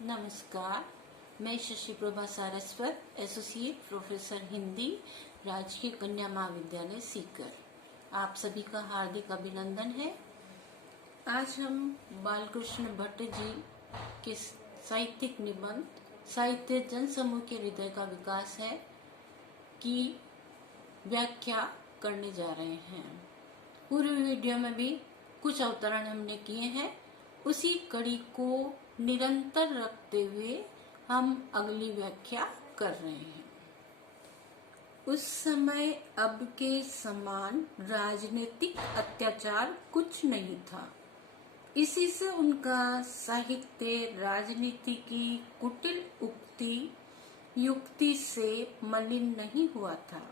नमस्कार, मैं Shashi Prabha Saraswat, associate professor Hindi, राजकीय कन्या महाविद्यालय सीकर। आप सभी का हार्दिक अभिनंदन है। आज हम बालकृष्ण भट्ट जी के साहित्यिक निबंध साहित्य जनसमूह के हृदय का विकास है की व्याख्या करने जा रहे हैं। पूर्व वीडियो में भी कुछ अवतरण हमने किए हैं, उसी कड़ी को निरंतर रखते हुए हम अगली व्याख्या कर रहे हैं। उस समय अब के समान राजनीतिक अत्याचार कुछ नहीं था। इसी से उनका साहित्य राजनीति की कुटिल उक्ति युक्ति से मलिन नहीं हुआ था।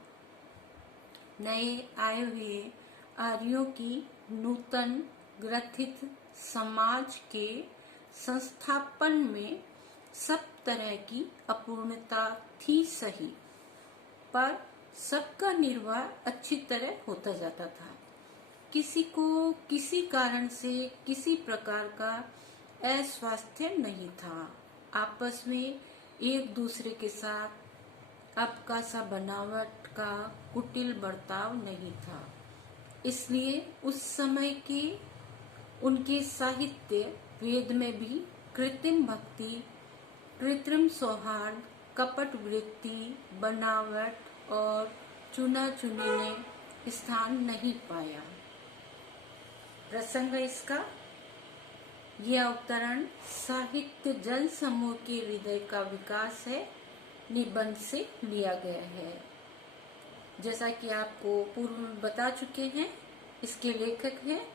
नए आए हुए आर्यों की नूतन ग्रथित समाज के संस्थापन में सब तरह की अपूर्णता थी सही, पर सबका निर्वाह अच्छी तरह होता जाता था। किसी को किसी कारण से किसी प्रकार का अस्वास्थ्य नहीं था। आपस में एक दूसरे के साथ अब का सा बनावट का कुटिल बर्ताव नहीं था। इसलिए उस समय के उनके साहित्य वेद में भी कृत्रिम भक्ति, कृत्रिम सौहार्द, कपट वृत्ति, बनावट और चुना चुनी ने स्थान नहीं पाया। प्रसंग इसका यह अवतरण साहित्य जन समूह के हृदय का विकास है निबंध से लिया गया है। जैसा कि आपको पूर्व में बता चुके हैं, इसके लेखक हैं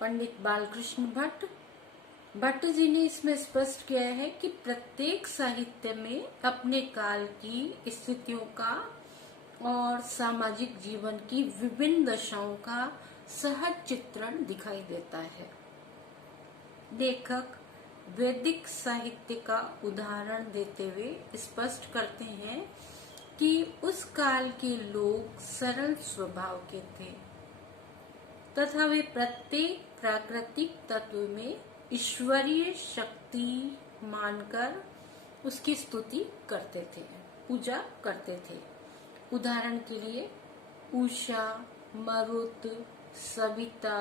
पंडित बालकृष्ण भट्ट। भट्ट जी ने इसमें स्पष्ट किया है कि प्रत्येक साहित्य में अपने काल की स्थितियों का और सामाजिक जीवन की विभिन्न दशाओं का सहज चित्रण दिखाई देता है। लेखक वैदिक साहित्य का उदाहरण देते हुए स्पष्ट करते हैं कि उस काल के लोग सरल स्वभाव के थे तथा वे प्रत्येक प्राकृतिक तत्व में ईश्वरीय शक्ति मानकर उसकी स्तुति करते थे, पूजा करते थे। उदाहरण के लिए उषा, मरुत, सविता,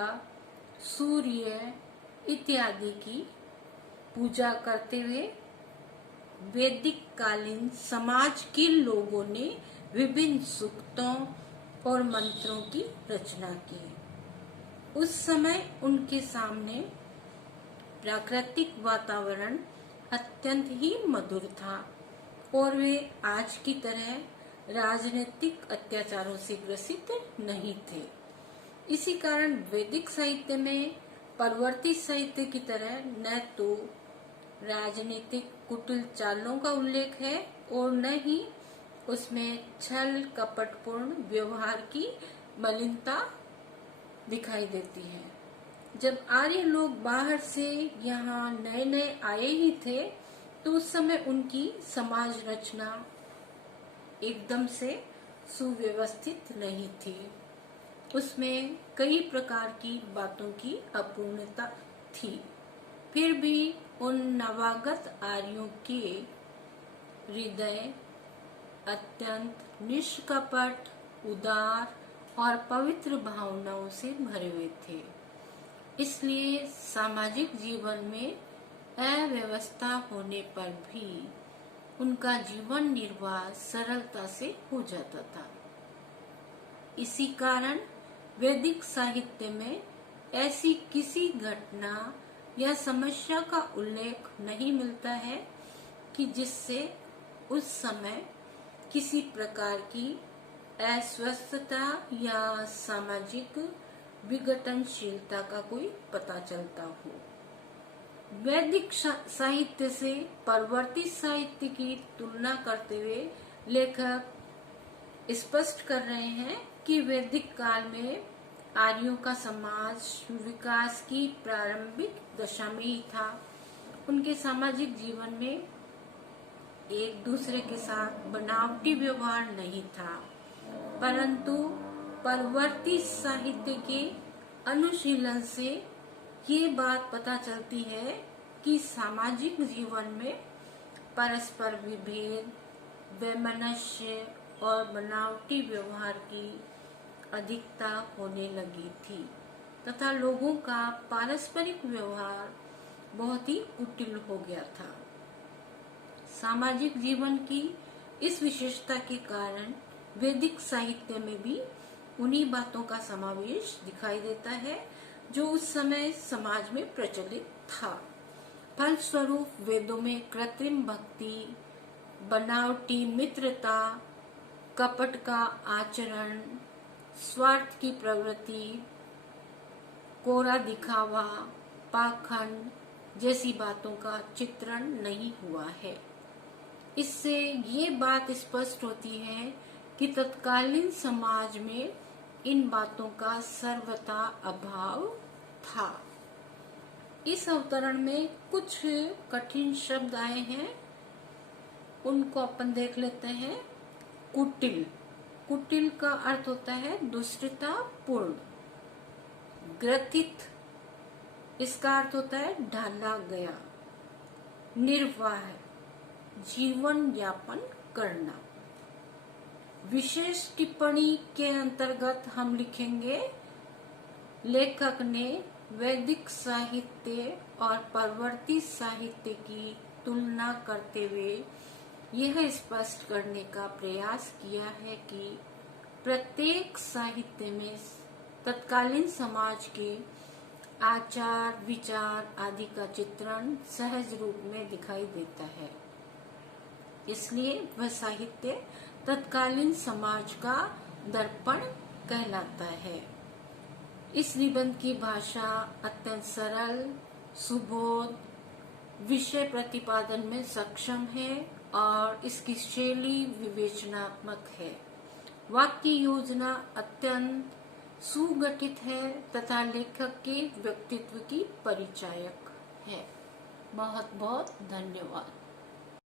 सूर्य इत्यादि की पूजा करते हुए वैदिक कालीन समाज के लोगों ने विभिन्न सूक्तों और मंत्रों की रचना की। उस समय उनके सामने प्राकृतिक वातावरण अत्यंत ही मधुर था और वे आज की तरह राजनीतिक अत्याचारों से ग्रसित नहीं थे। इसी कारण वैदिक साहित्य में परवर्ती साहित्य की तरह न तो राजनीतिक कुटिल चालों का उल्लेख है और न ही उसमें छल कपटपूर्ण व्यवहार की मलिनता दिखाई देती है। जब आर्य लोग बाहर से यहाँ नए नए आए ही थे तो उस समय उनकी समाज रचना एकदम से सुव्यवस्थित नहीं थी। उसमें कई प्रकार की बातों की अपूर्णता थी। फिर भी उन नवागत आर्यों के हृदय अत्यंत निष्कपट, उदार और पवित्र भावनाओं से भरे हुए थे। इसलिए सामाजिक जीवन में अव्यवस्था होने पर भी उनका जीवन निर्वाह सरलता से हो जाता था। इसी कारण वैदिक साहित्य में ऐसी किसी घटना या समस्या का उल्लेख नहीं मिलता है कि जिससे उस समय किसी प्रकार की अस्वस्थता या सामाजिक विघटनशीलता का कोई पता चलता हो। वैदिक साहित्य से परवर्ती साहित्य की तुलना करते हुए लेखक स्पष्ट कर रहे हैं कि वैदिक काल में आर्यों का समाज विकास की प्रारंभिक दशा में ही था। उनके सामाजिक जीवन में एक दूसरे के साथ बनावटी व्यवहार नहीं था, परंतु परवर्ती साहित्य के अनुशीलन से ये बात पता चलती है कि सामाजिक जीवन में परस्पर विभेद, वैमनस्य और बनावटी व्यवहार की अधिकता होने लगी थी तथा लोगों का पारस्परिक व्यवहार बहुत ही कुटिल हो गया था। सामाजिक जीवन की इस विशेषता के कारण वैदिक साहित्य में भी उन्हीं बातों का समावेश दिखाई देता है जो उस समय समाज में प्रचलित था। फलस्वरूप वेदों में कृत्रिम भक्ति, बनावटी मित्रता, कपट का आचरण, स्वार्थ की प्रवृत्ति, कोरा दिखावा, पाखंड जैसी बातों का चित्रण नहीं हुआ है। इससे ये बात स्पष्ट होती है कि तत्कालीन समाज में इन बातों का सर्वथा अभाव था। इस अवतरण में कुछ कठिन शब्द आए हैं, उनको अपन देख लेते हैं। कुटिल, कुटिल का अर्थ होता है दुष्टता पूर्ण। ग्रथित, इसका अर्थ होता है ढाला गया। निर्वाह, जीवन यापन करना। विशेष टिप्पणी के अंतर्गत हम लिखेंगे, लेखक ने वैदिक साहित्य और परवर्ती साहित्य की तुलना करते हुए यह स्पष्ट करने का प्रयास किया है कि प्रत्येक साहित्य में तत्कालीन समाज के आचार, विचार आदि का चित्रण सहज रूप में दिखाई देता है। इसलिए वह साहित्य तत्कालीन समाज का दर्पण कहलाता है। इस निबंध की भाषा अत्यंत सरल, सुबोध, विषय प्रतिपादन में सक्षम है और इसकी शैली विवेचनात्मक है। वाक्य योजना अत्यंत सुगठित है तथा लेखक के व्यक्तित्व की परिचायक है। बहुत बहुत धन्यवाद।